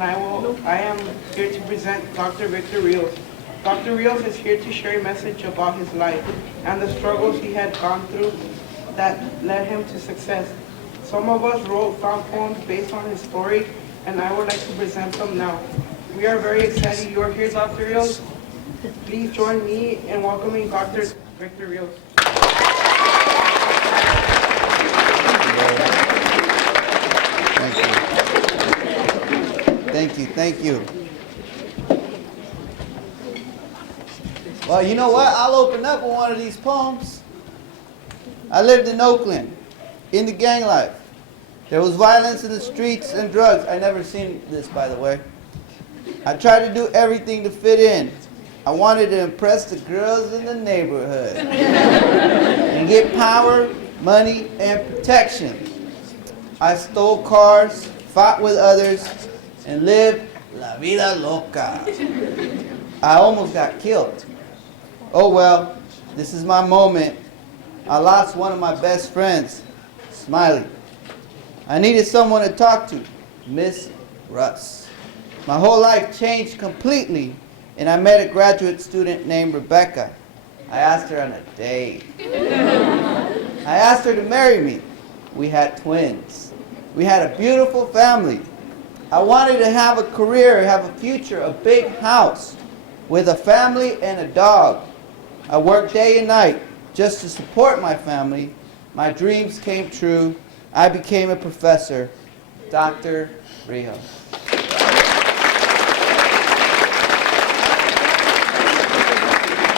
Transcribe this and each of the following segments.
and I am here to present Dr. Victor Rios. Dr. Rios is here to share a message about his life and the struggles he had gone through that led him to success. Some of us wrote found poems based on his story, and I would like to present them now. We are very excited you are here, Dr. Rios. Please join me in welcoming Dr. Victor Rios. Thank you. Well, you know what? I'll open up with one of these poems. I lived in Oakland, in the gang life. There was violence in the streets and drugs. I never seen this, by the way. I tried to do everything to fit in. I wanted to impress the girls in the neighborhood and get power, money, and protection. I stole cars, fought with others, and lived la vida loca. I almost got killed. Oh well, this is my moment. I lost one of my best friends, Smiley. I needed someone to talk to, Miss Russ. My whole life changed completely, and I met a graduate student named Rebecca. I asked her on a date. I asked her to marry me. We had twins. We had a beautiful family. I wanted to have a career, have a future, a big house with a family and a dog. I worked day and night just to support my family. My dreams came true. I became a professor, Dr. Rios.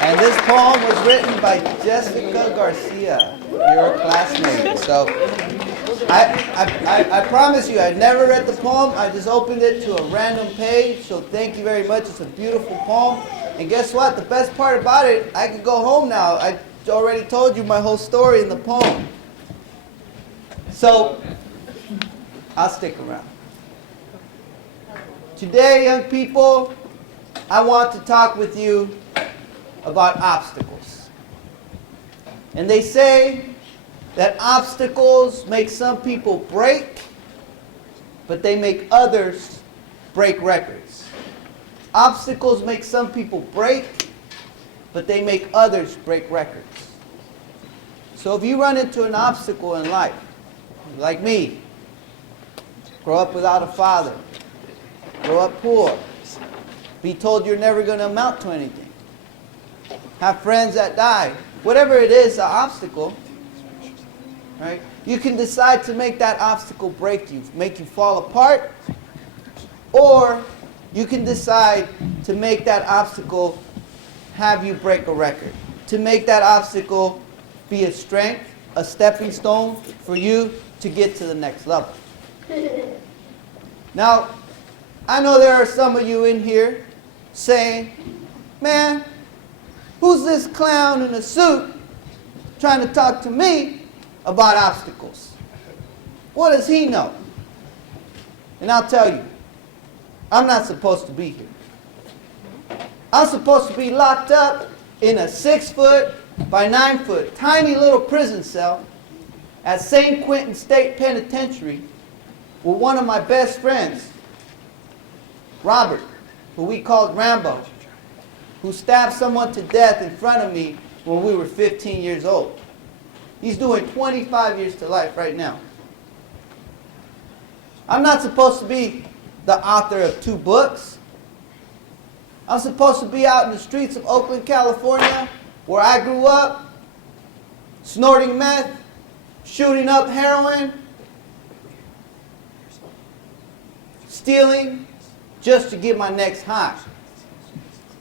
And this poem was written by Jessica Garcia, your classmate. So I promise you, I never read the poem. I just opened it to a random page. So thank you very much. It's a beautiful poem. And guess what? The best part about it, I can go home now. I already told you my whole story in the poem. So I'll stick around. Today, young people, I want to talk with you about obstacles. And they say that obstacles make some people break, but they make others break records. Obstacles make some people break, but they make others break records. So if you run into an obstacle in life, like me, grow up without a father, grow up poor, be told you're never going to amount to anything, have friends that die, whatever it is, an obstacle, right? You can decide to make that obstacle break you, make you fall apart, or you can decide to make that obstacle have you break a record, to make that obstacle be a strength, a stepping stone for you to get to the next level. Now, I know there are some of you in here saying, man, who's this clown in a suit trying to talk to me about obstacles? What does he know? And I'll tell you, I'm not supposed to be here. I'm supposed to be locked up in a 6-foot by 9-foot tiny little prison cell at St. Quentin State Penitentiary with one of my best friends, Robert, who we called Rambo, who stabbed someone to death in front of me when we were 15 years old. He's doing 25 years to life right now. I'm not supposed to be the author of 2 books. I'm supposed to be out in the streets of Oakland, California, where I grew up, snorting meth, shooting up heroin, stealing just to get my next high.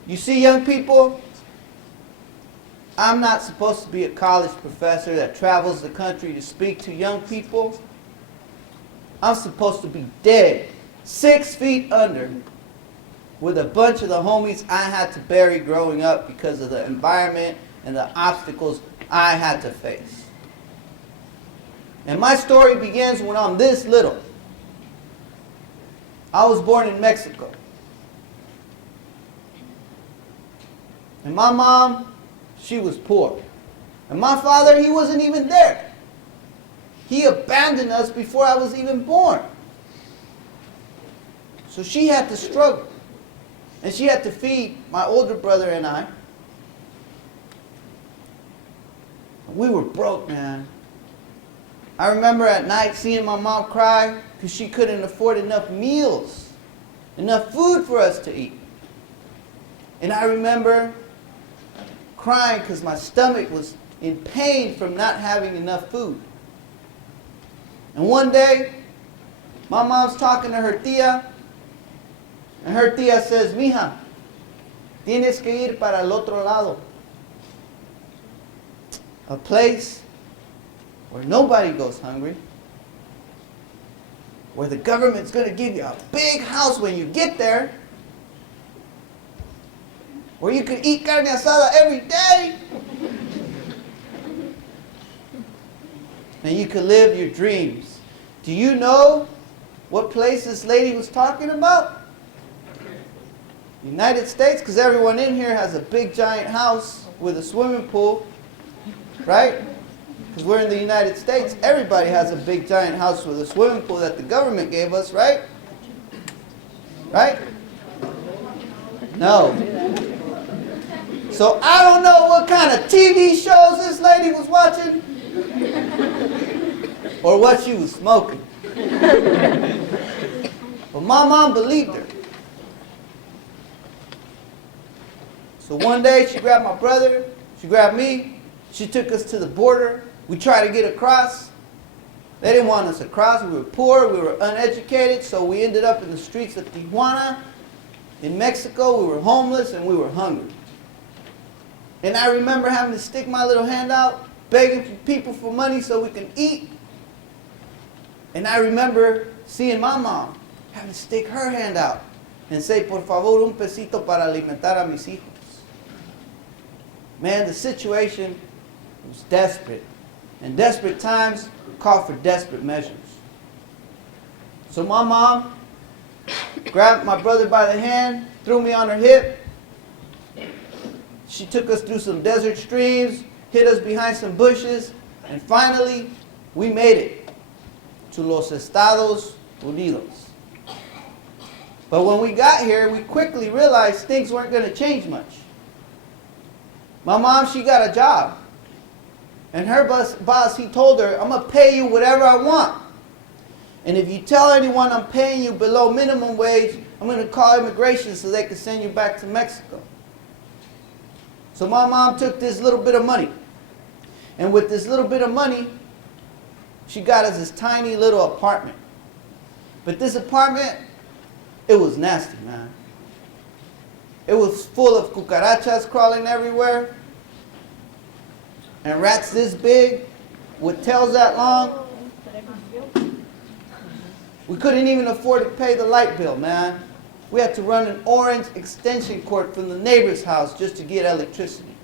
You see, young people, I'm not supposed to be a college professor that travels the country to speak to young people. I'm supposed to be dead, 6 feet under, with a bunch of the homies I had to bury growing up because of the environment and the obstacles I had to face. And my story begins when I'm this little. I was born in Mexico. And my mom, she was poor. And my father, he wasn't even there. He abandoned us before I was even born. So she had to struggle. And she had to feed my older brother and I. We were broke, man. I remember at night seeing my mom cry because she couldn't afford enough meals, enough food for us to eat. And I remember crying because my stomach was in pain from not having enough food. And one day, my mom's talking to her tía, and her tía says, "Mija, tienes que ir para el otro lado. A place where nobody goes hungry, where the government's going to give you a big house when you get there, where you can eat carne asada every day, and you can live your dreams." Do you know what place this lady was talking about? United States, because everyone in here has a big giant house with a swimming pool, right? Because we're in the United States. Everybody has a big giant house with a swimming pool that the government gave us, right? Right? No. So I don't know what kind of TV shows this lady was watching or what she was smoking. But my mom believed her. So one day she grabbed my brother, she grabbed me, she took us to the border. We tried to get across. They didn't want us across. We were poor, we were uneducated, so we ended up in the streets of Tijuana. In Mexico, we were homeless and we were hungry. And I remember having to stick my little hand out, begging for people for money so we can eat. And I remember seeing my mom having to stick her hand out and say, "Por favor, un pesito para alimentar a mis hijos." Man, the situation was desperate. And desperate times call for desperate measures. So my mom grabbed my brother by the hand, threw me on her hip. She took us through some desert streams, hid us behind some bushes, and finally, we made it to Los Estados Unidos. But when we got here, we quickly realized things weren't going to change much. My mom, she got a job. And her boss, he told her, "I'm going to pay you whatever I want. And if you tell anyone I'm paying you below minimum wage, I'm going to call immigration so they can send you back to Mexico." So my mom took this little bit of money. And with this little bit of money, she got us this tiny little apartment. But this apartment, it was nasty, man. It was full of cucarachas crawling everywhere. And rats this big with tails that long. We couldn't even afford to pay the light bill, man. We had to run an orange extension cord from the neighbor's house just to get electricity.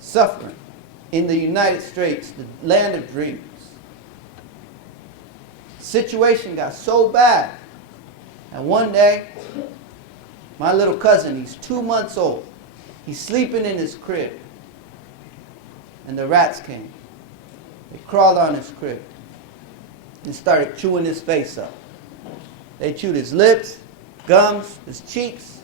Suffering in the United States, the land of dreams. Situation got so bad. And one day, my little cousin, he's 2 months old. He's sleeping in his crib. And the rats came. They crawled on his crib and started chewing his face up. They chewed his lips, gums, his cheeks.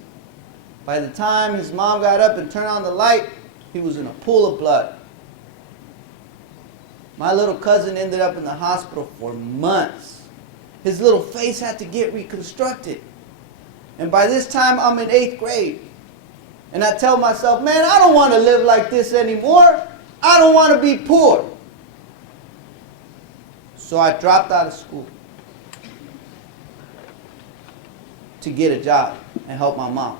By the time his mom got up and turned on the light, he was in a pool of blood. My little cousin ended up in the hospital for months. His little face had to get reconstructed. And by this time, I'm in 8th grade. And I tell myself, man, I don't want to live like this anymore. I don't want to be poor. So I dropped out of school to get a job and help my mom.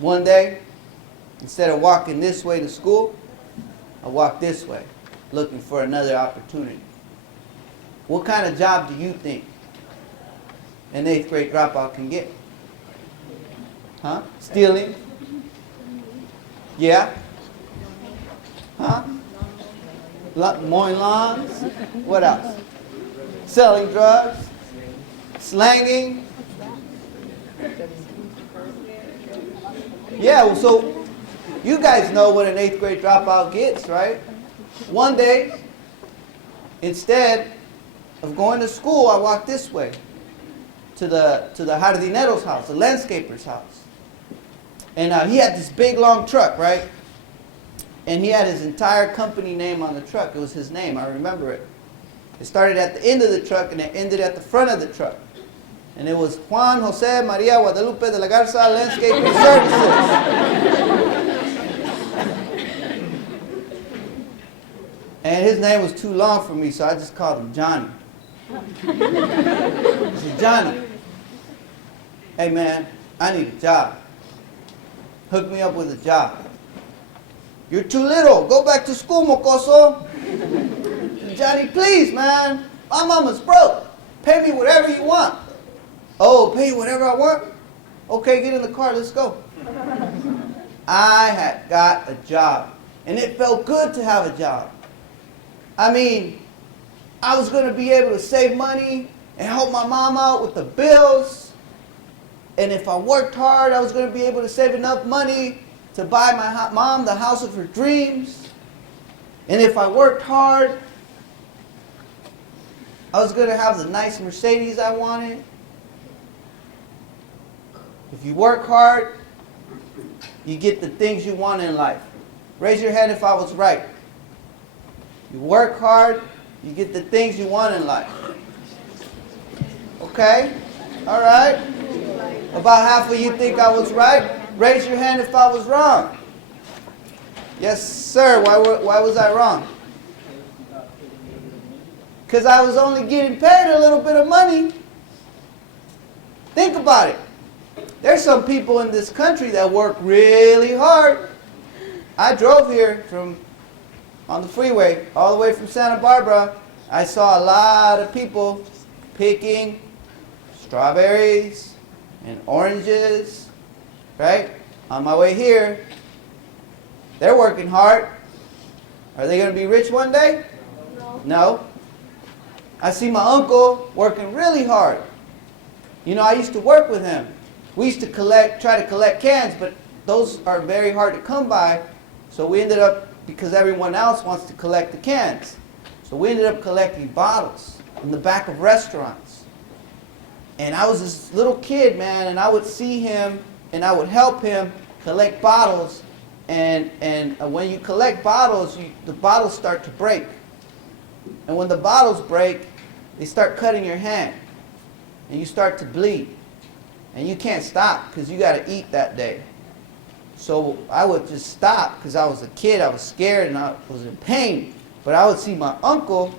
One day, instead of walking this way to school, I walked this way, looking for another opportunity. What kind of job do you think an 8th grade dropout can get? Huh? Stealing? Yeah? Huh? Mowing lawns? What else? Selling drugs? Slanging? Yeah, well, so you guys know what an 8th grade dropout gets, right? One day, instead of going to school, I walked this way to the jardinero's house, the landscaper's house. And he had this big, long truck, right? And he had his entire company name on the truck. It was his name. I remember it. It started at the end of the truck, and it ended at the front of the truck. And it was Juan Jose Maria Guadalupe de la Garza Landscaping Services. And his name was too long for me, so I just called him Johnny. I said, Johnny, hey man, I need a job. Hook me up with a job. You're too little. Go back to school, mocoso. Johnny, please, man. My mama's broke. Pay me whatever you want. Oh, pay you whatever I want? Okay, get in the car. Let's go. I had got a job. And it felt good to have a job. I mean, I was going to be able to save money and help my mom out with the bills. And if I worked hard, I was going to be able to save enough money to buy my mom the house of her dreams. And if I worked hard, I was going to have the nice Mercedes I wanted. If you work hard, you get the things you want in life. Raise your hand if I was right. You work hard, you get the things you want in life. Okay? All right? About half of you think I was right. Raise your hand if I was wrong. Yes, sir. Why was I wrong? Because I was only getting paid a little bit of money. Think about it. There's some people in this country that work really hard. I drove here on the freeway all the way from Santa Barbara. I saw a lot of people picking strawberries and oranges, right? On my way here, they're working hard. Are they going to be rich one day? No. I see my uncle working really hard. You know, I used to work with him. We used to try to collect cans, but those are very hard to come by. So we ended up, because everyone else wants to collect the cans, so we ended up collecting bottles in the back of restaurants. And I was this little kid, man, and I would see him and I would help him collect bottles. And when you collect bottles, the bottles start to break. And when the bottles break, they start cutting your hand. And you start to bleed. And you can't stop because you got to eat that day. So I would just stop because I was a kid. I was scared and I was in pain. But I would see my uncle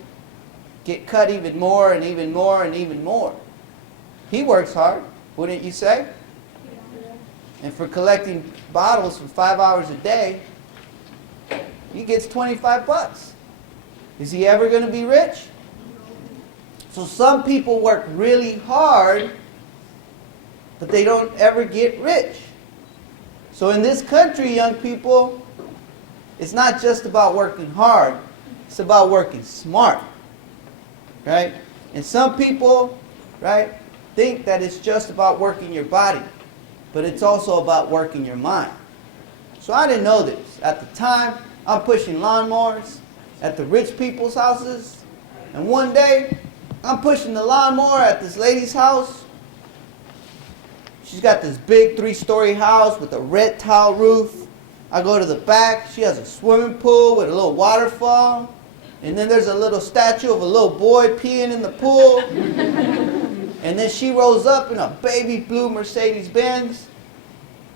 get cut even more and even more and even more. He works hard, wouldn't you say? And for collecting bottles for 5 hours a day, he gets $25. Is he ever going to be rich? So some people work really hard, but they don't ever get rich. So in this country, young people, it's not just about working hard. It's about working smart, right? And some people, right, think that it's just about working your body, but it's also about working your mind. So I didn't know this. At the time, I'm pushing lawnmowers at the rich people's houses, and one day, I'm pushing the lawnmower at this lady's house. She's got this big 3-story house with a red tile roof. I go to the back. She has a swimming pool with a little waterfall. And then there's a little statue of a little boy peeing in the pool. And then she rolls up in a baby blue Mercedes Benz.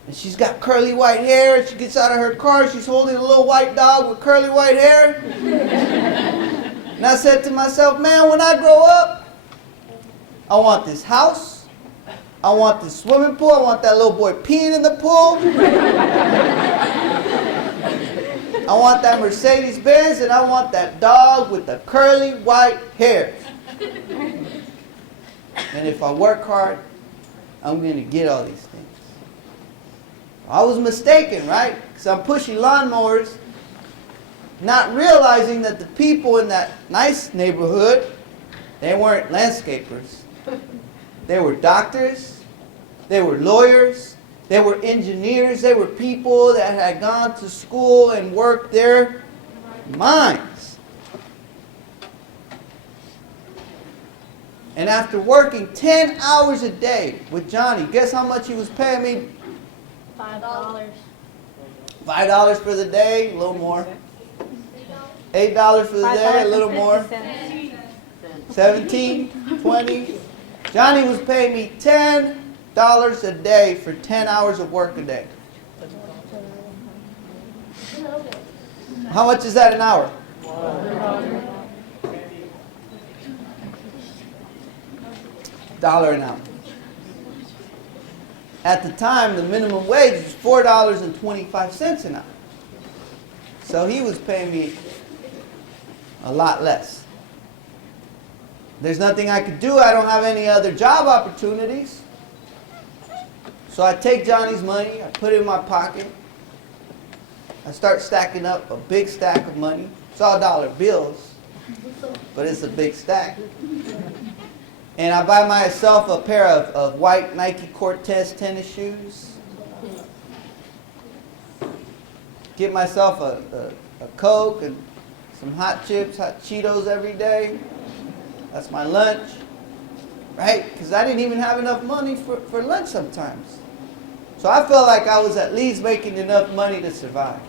And she's got curly white hair. She gets out of her car. She's holding a little white dog with curly white hair. And I said to myself, man, when I grow up, I want this house. I want this swimming pool. I want that little boy peeing in the pool. I want that Mercedes Benz, and I want that dog with the curly white hair. And if I work hard, I'm going to get all these things. I was mistaken, right? Because I'm pushing lawnmowers, not realizing that the people in that nice neighborhood, they weren't landscapers. They were doctors, they were lawyers, they were engineers, they were people that had gone to school and worked their minds. And after working 10 hours a day with Johnny, guess how much he was paying me? $5. $5 for the day, a little more. $8 for the day, a little more. 17, 20. Johnny was paying me $10 a day for 10 hours of work a day. How much is that an hour? $1 an hour. At the time, the minimum wage was $4.25 an hour. So he was paying me a lot less. There's nothing I could do. I don't have any other job opportunities. So I take Johnny's money, I put it in my pocket. I start stacking up a big stack of money. It's all dollar bills, but it's a big stack. And I buy myself a pair of white Nike Cortez tennis shoes. Get myself a Coke and some hot chips, hot Cheetos every day. That's my lunch, right? Because I didn't even have enough money for lunch sometimes. So I felt like I was at least making enough money to survive.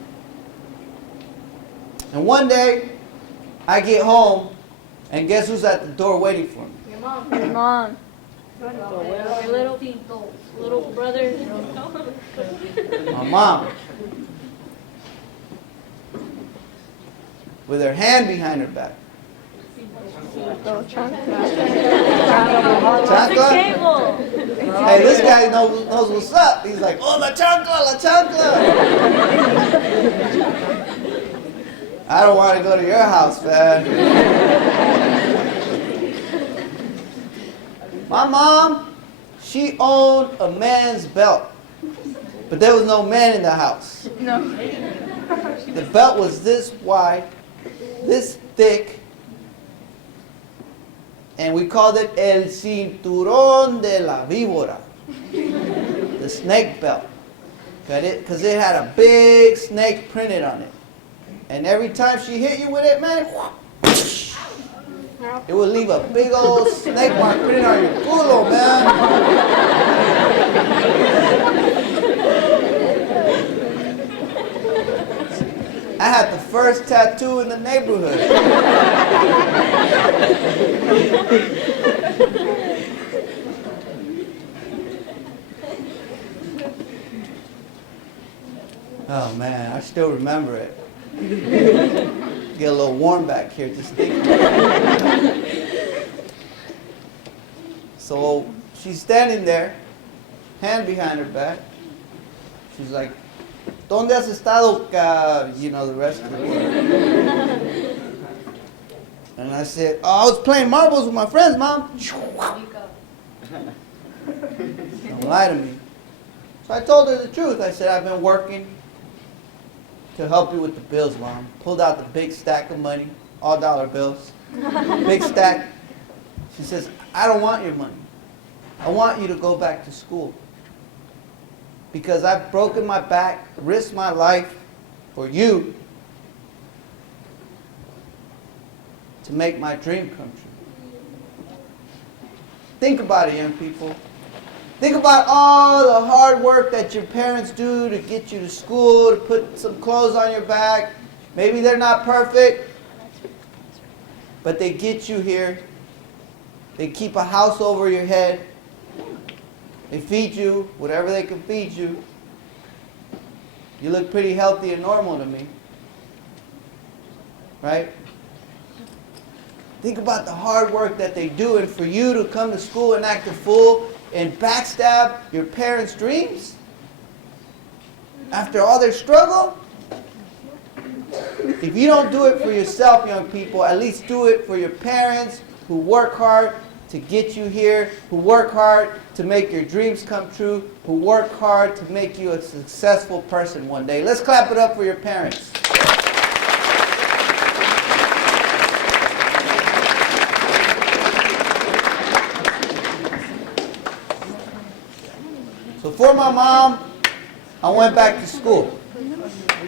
And one day, I get home, and guess who's at the door waiting for me? Your mom. Your mom. Your little brother. My mom. With her hand behind her back. Chancla? Hey, this guy knows what's up. He's like, oh, la chancla. I don't want to go to your house, man. My mom, she owned a man's belt. But there was no man in the house. No. The belt was this wide, this thick, and we called it el cinturón de la víbora, the snake belt, because it had a big snake printed on it. And every time she hit you with it, man, it would leave a big old snake mark printed on your culo, man. I had the first tattoo in the neighborhood. Oh man, I still remember it. Get a little warm back here just thinking about it. So she's standing there, hand behind her back. She's like, ¿Dónde has estado, you know, the rest of the word. And I said, oh, I was playing marbles with my friends, Mom. Don't lie to me. So I told her the truth. I said, I've been working to help you with the bills, Mom. Pulled out the big stack of money, all dollar bills. Big stack. She says, I don't want your money. I want you to go back to school. Because I've broken my back, risked my life for you to make my dream come true. Think about it, young people. Think about all the hard work that your parents do to get you to school, to put some clothes on your back. Maybe they're not perfect, but they get you here. They keep a house over your head. They feed you whatever they can feed you. You look pretty healthy and normal to me. Right? Think about the hard work that they do, and for you to come to school and act a fool and backstab your parents' dreams after all their struggle. If you don't do it for yourself, young people, at least do it for your parents who work hard to get you here, who work hard to make your dreams come true, who work hard to make you a successful person one day. Let's clap it up for your parents. So for my mom, I went back to school.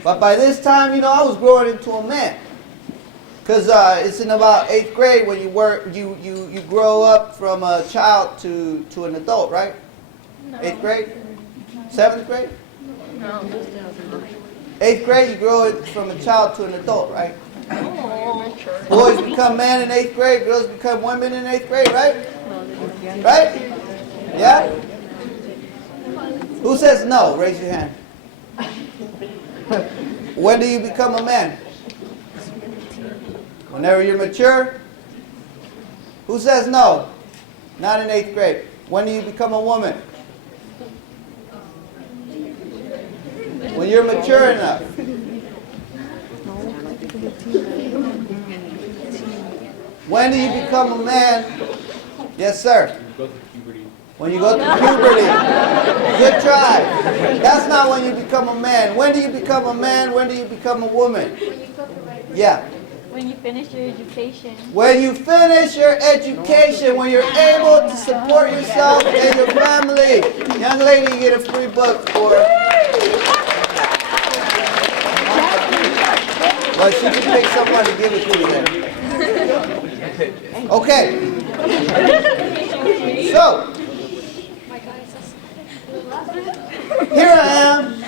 But by this time, you know, I was growing into a man. Because it's in about 8th grade when you grow up from a child to an adult, right? No. 8th grade? 7th grade? No. 8th grade, you grow it from a child to an adult, right? Oh. Boys become men in 8th grade, girls become women in 8th grade, right? Right? Yeah? Who says no? Raise your hand. When do you become a man? Whenever you're mature? Who says no? Not in 8th grade. When do you become a woman? When you're mature enough. When do you become a man? Yes, sir. When you go through puberty. Good try. That's not when you become a man. When do you become a man? When do you become a woman? Yeah. When you finish your education. When you finish your education, when you're able to support yourself and your family. Young lady, you get a free book for. Well, she can pick someone to give it to you then. Okay. So, here I am,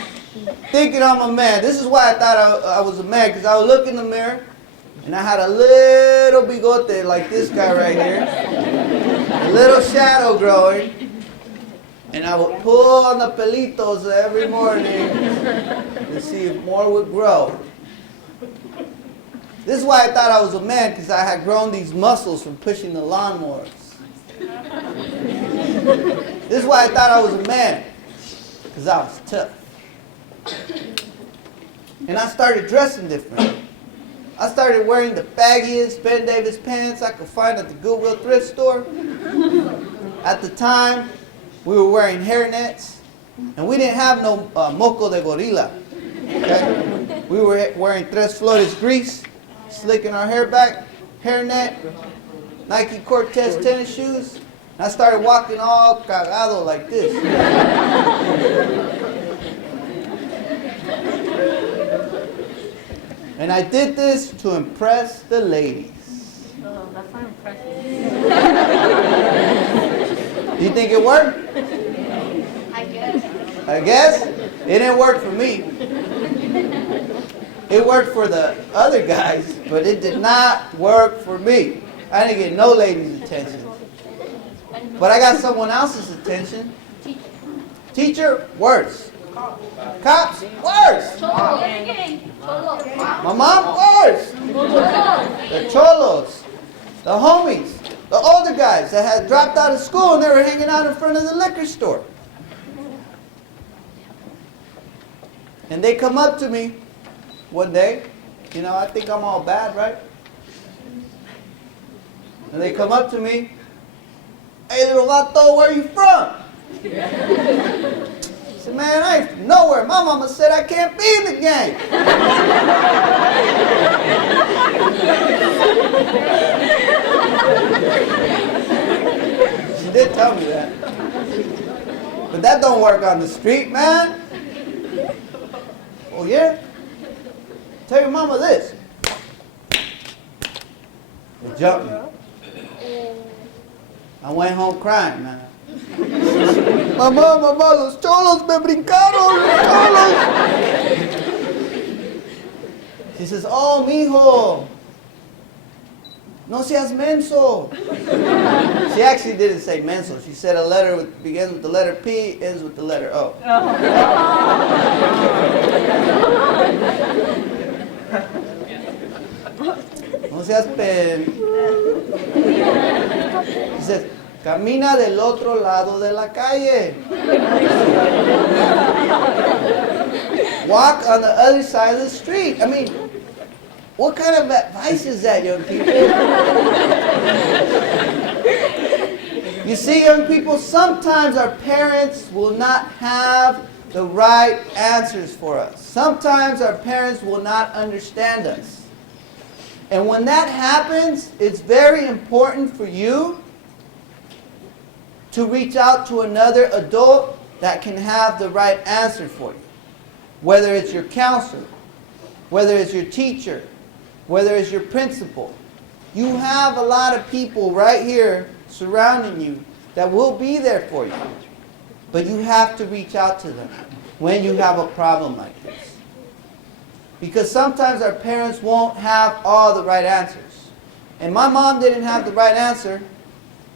thinking I'm a man. This is why I thought I was a man, because I would look in the mirror, and I had a little bigote like this guy right here, a little shadow growing, and I would pull on the pelitos every morning to see if more would grow. This is why I thought I was a man, because I had grown these muscles from pushing the lawnmowers. This is why I thought I was a man, because I was tough. And I started dressing different. I started wearing the baggiest Ben Davis pants I could find at the Goodwill thrift store. At the time, we were wearing hairnets, and we didn't have no moco de gorila. Okay? We were wearing Tres Flores grease, slicking our hair back, hairnet, Nike Cortez tennis shoes. And I started walking all cagado like this. And I did this to impress the ladies. Oh, that's not impressive. Do you think it worked? I guess. I guess? It didn't work for me. It worked for the other guys, but it did not work for me. I didn't get no ladies' attention. But I got someone else's attention. Teacher, worse. Cops, worse. My mom, worse. The cholos, the homies, the older guys that had dropped out of school and they were hanging out in front of the liquor store. And they come up to me one day. You know, I think I'm all bad, right? And they come up to me. Hey, little vato, where are you from? I said, man, I ain't from nowhere. My mama said I can't be in the gang. She did tell me that. But that don't work on the street, man. Oh, yeah? Tell your mama this. They jumped me. I went home crying, man. Mamá, los cholos me brincaron, los cholos. She says, oh, mijo, no seas menso. She actually didn't say menso. She said a letter begins with the letter P, ends with the letter O. No seas pen. She says, camina del otro lado de la calle. Walk on the other side of the street. I mean, what kind of advice is that, young people? You see, young people, sometimes our parents will not have the right answers for us. Sometimes our parents will not understand us. And when that happens, it's very important for you to reach out to another adult that can have the right answer for you. Whether it's your counselor, whether it's your teacher, whether it's your principal. You have a lot of people right here surrounding you that will be there for you. But you have to reach out to them when you have a problem like this. Because sometimes our parents won't have all the right answers. And my mom didn't have the right answer,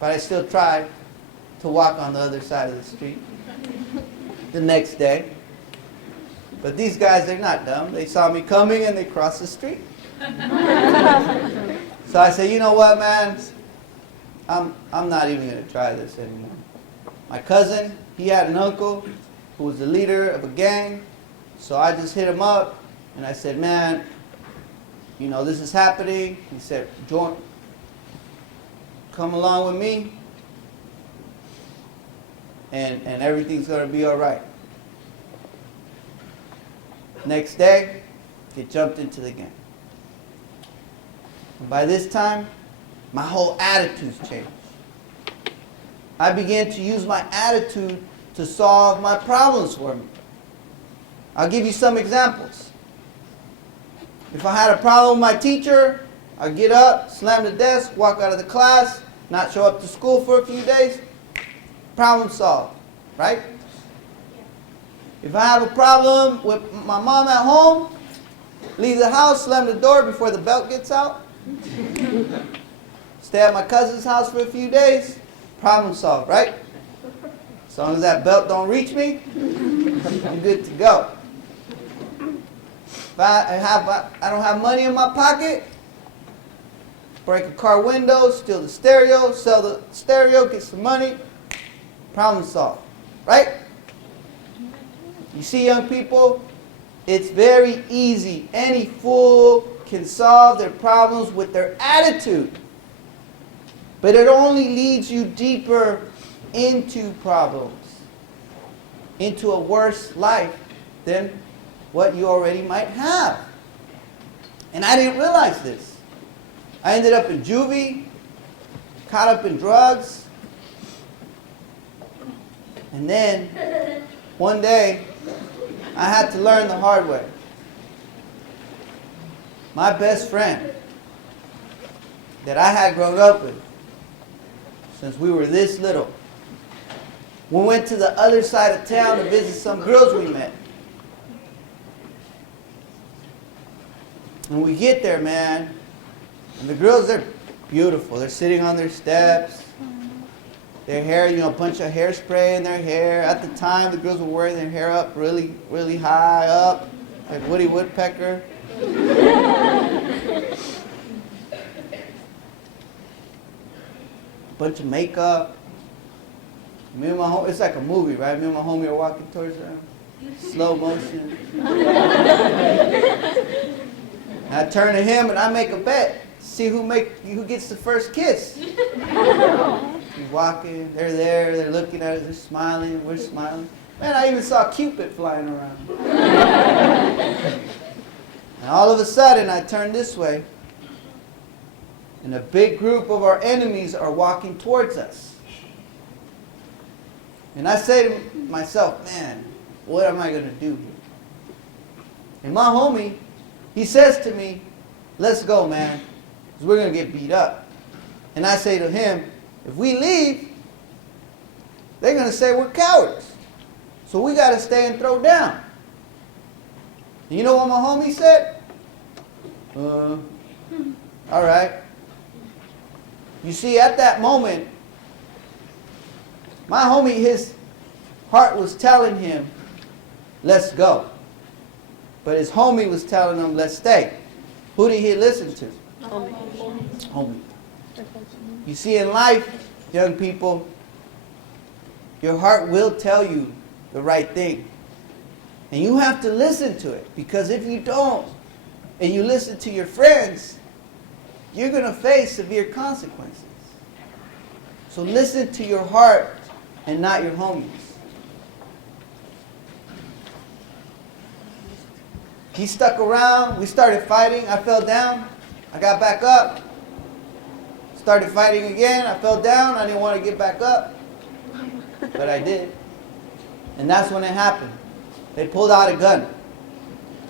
but I still tried to walk on the other side of the street the next day. But these guys, they're not dumb. They saw me coming and they crossed the street. So I said, you know what, man? I'm not even going to try this anymore. My cousin, he had an uncle who was the leader of a gang. So I just hit him up and I said, man, you know, this is happening. He said, join, come along with me and everything's going to be all right. Next day, get jumped into the gang. And by this time, my whole attitude's changed. I began to use my attitude to solve my problems for me. I'll give you some examples. If I had a problem with my teacher, I'd get up, slam the desk, walk out of the class, not show up to school for a few days. Problem solved, right? If I have a problem with my mom at home, leave the house, slam the door before the belt gets out. Stay at my cousin's house for a few days. Problem solved, right? As long as that belt don't reach me, I'm good to go. If I don't have money in my pocket, break a car window, steal the stereo, sell the stereo, get some money. Problem solved, right? You see, young people, it's very easy. Any fool can solve their problems with their attitude. But it only leads you deeper into problems, into a worse life than what you already might have. And I didn't realize this. I ended up in juvie, caught up in drugs. And then, one day, I had to learn the hard way. My best friend that I had grown up with since we were this little, we went to the other side of town to visit some girls we met. And we get there, man, and the girls, they're beautiful. They're sitting on their steps. Their hair, you know, a bunch of hairspray in their hair. At the time, the girls were wearing their hair up really, really high up, like Woody Woodpecker. Bunch of makeup. Me and my homie, it's like a movie, right? Me and my homie are walking towards them. Slow motion. And I turn to him and I make a bet. See who gets the first kiss. He's walking, they're there, they're looking at us, they're smiling, we're smiling. Man, I even saw Cupid flying around. And all of a sudden, I turn this way, and a big group of our enemies are walking towards us. And I say to myself, man, what am I going to do here? And my homie, he says to me, let's go, man, because we're going to get beat up. And I say to him, if we leave, they're going to say we're cowards. So we got to stay and throw down. And you know what my homie said? All right. You see, at that moment, my homie, his heart was telling him, let's go. But his homie was telling him, let's stay. Who did he listen to? Homie. You see, in life, young people, your heart will tell you the right thing. And you have to listen to it. Because if you don't, and you listen to your friends, you're going to face severe consequences. So listen to your heart and not your homies. He stuck around. We started fighting. I fell down. I got back up. Started fighting again. I fell down. I didn't want to get back up. But I did. And that's when it happened. They pulled out a gun.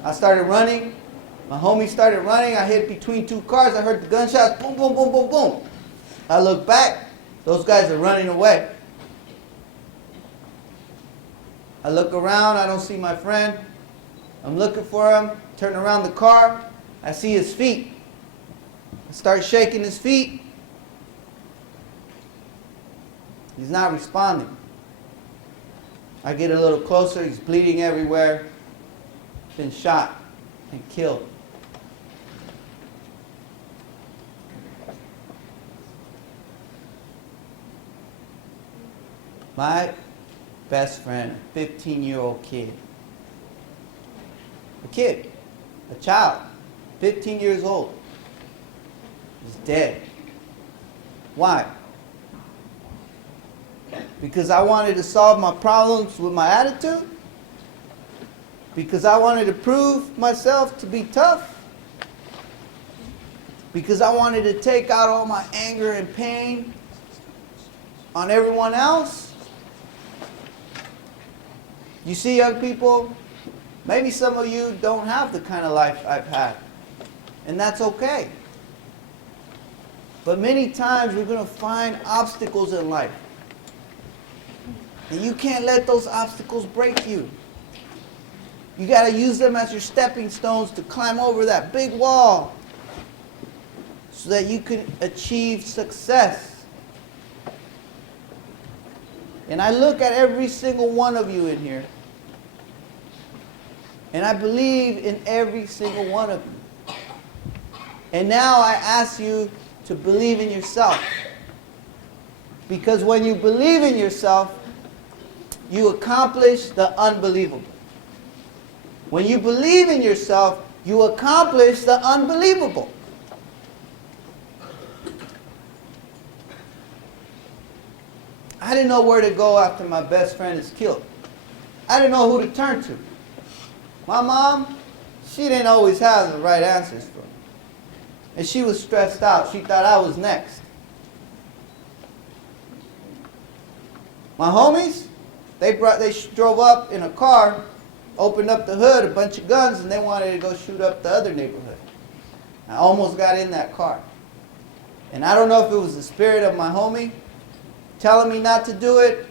I started running. My homie started running. I hit between two cars. I heard the gunshots. Boom, boom, boom, boom, boom. I look back. Those guys are running away. I look around. I don't see my friend. I'm looking for him. Turn around the car. I see his feet. I start shaking his feet. He's not responding. I get a little closer. He's bleeding everywhere. Been shot and killed. My best friend, a 15-year-old kid. A child, 15 years old, is dead. Why? Because I wanted to solve my problems with my attitude? Because I wanted to prove myself to be tough? Because I wanted to take out all my anger and pain on everyone else? You see, young people, maybe some of you don't have the kind of life I've had, and that's okay. But many times we're going to find obstacles in life, and you can't let those obstacles break you. You got to use them as your stepping stones to climb over that big wall so that you can achieve success. And I look at every single one of you in here, and I believe in every single one of you. And now I ask you to believe in yourself. Because when you believe in yourself, you accomplish the unbelievable. When you believe in yourself, you accomplish the unbelievable. I didn't know where to go after my best friend is killed. I didn't know who to turn to. My mom, she didn't always have the right answers for me. And she was stressed out. She thought I was next. My homies, they drove up in a car, opened up the hood, a bunch of guns, and they wanted to go shoot up the other neighborhood. I almost got in that car. And I don't know if it was the spirit of my homie telling me not to do it,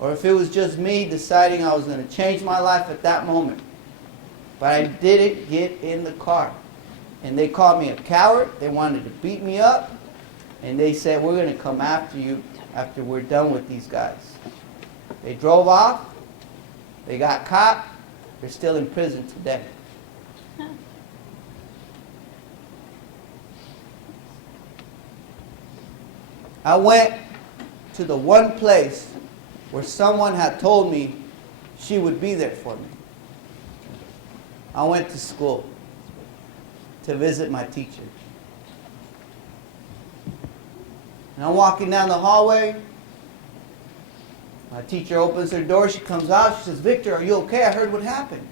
or if it was just me deciding I was going to change my life at that moment. But I didn't get in the car. And they called me a coward. They wanted to beat me up. And they said, we're going to come after you after we're done with these guys. They drove off. They got caught. They're still in prison today. I went to the one place where someone had told me she would be there for me. I went to school to visit my teacher. And I'm walking down the hallway. My teacher opens her door. She comes out. She says, Victor, are you okay? I heard what happened.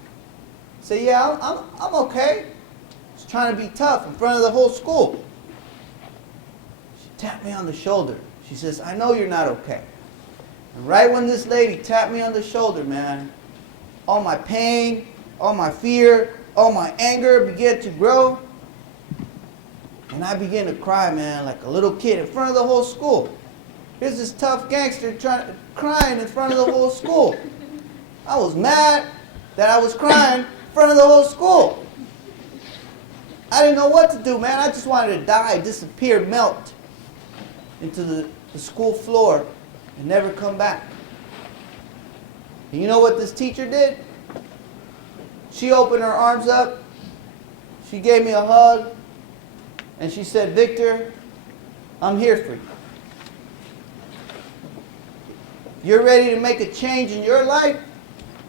I say, yeah, I'm okay. I was trying to be tough in front of the whole school. She tapped me on the shoulder. She says, I know you're not okay. And right when this lady tapped me on the shoulder, man, all my pain, all my fear, all my anger began to grow. And I began to cry, man, like a little kid in front of the whole school. Here's this tough gangster crying in front of the whole school. I was mad that I was crying in front of the whole school. I didn't know what to do, man. I just wanted to die, disappear, melt into the school floor and never come back. And you know what this teacher did? She opened her arms up. She gave me a hug. And she said, Victor, I'm here for you. You're ready to make a change in your life?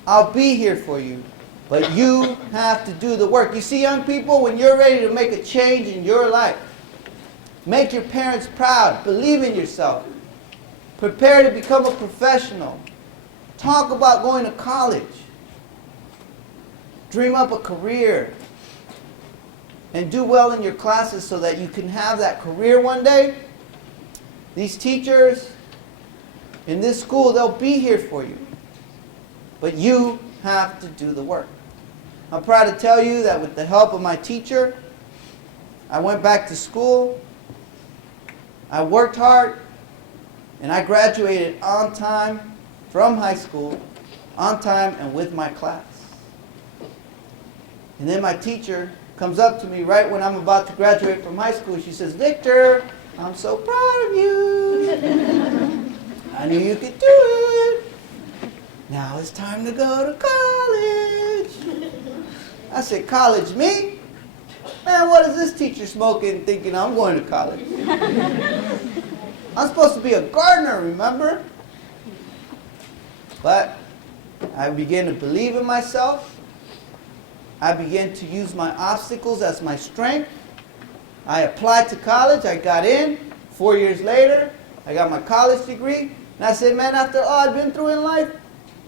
I'll be here for you. But you have to do the work. You see, young people, when you're ready to make a change in your life, make your parents proud. Believe in yourself. Prepare to become a professional. Talk about going to college. Dream up a career. And do well in your classes so that you can have that career one day. These teachers in this school, they'll be here for you. But you have to do the work. I'm proud to tell you that with the help of my teacher, I went back to school, I worked hard, and I graduated on time from high school, on time and with my class. And then my teacher comes up to me right when I'm about to graduate from high school. She says, "Victor, I'm so proud of you. I knew you could do it. Now it's time to go to college." I said, "College, me? Man, what is this teacher smoking thinking I'm going to college? I'm supposed to be a gardener, remember?" But I began to believe in myself. I began to use my obstacles as my strength. I applied to college. I got in. 4 years later, I got my college degree. And I said, man, after all I've been through in life,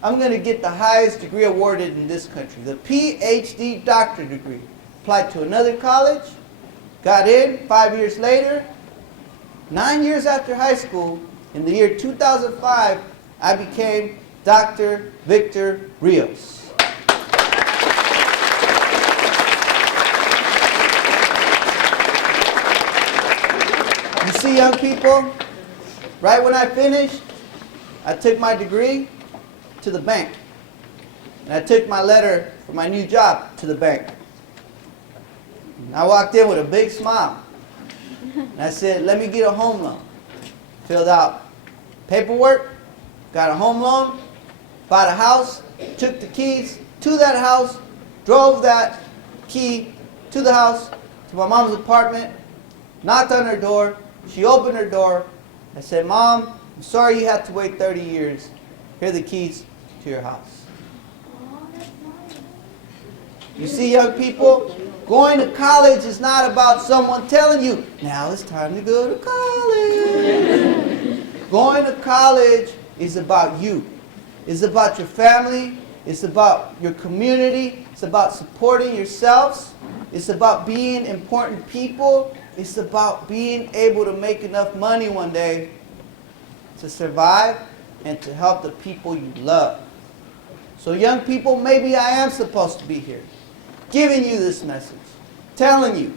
I'm going to get the highest degree awarded in this country, the Ph.D. doctorate degree. Applied to another college. Got in 5 years later. 9 years after high school, in the year 2005, I became Dr. Victor Rios. You see, young people, right when I finished, I took my degree to the bank. And I took my letter for my new job to the bank. And I walked in with a big smile. And I said, "Let me get a home loan." Filled out paperwork, got a home loan, bought a house, took the keys to that house, drove that key to the house, to my mom's apartment, knocked on her door. She opened her door. I said, "Mom, I'm sorry you had to wait 30 years. Here are the keys to your house." You see, young people, going to college is not about someone telling you, "Now it's time to go to college." Going to college is about you. It's about your family. It's about your community. It's about supporting yourselves. It's about being important people. It's about being able to make enough money one day to survive and to help the people you love. So young people, maybe I am supposed to be here, giving you this message, telling you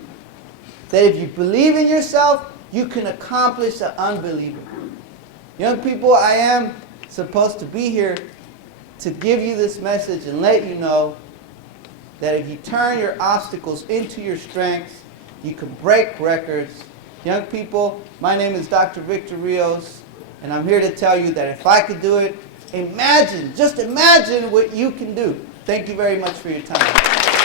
that if you believe in yourself, you can accomplish the unbelievable. Young people, I am supposed to be here to give you this message and let you know that if you turn your obstacles into your strengths, you can break records. Young people, my name is Dr. Victor Rios, and I'm here to tell you that if I could do it, imagine, just imagine what you can do. Thank you very much for your time.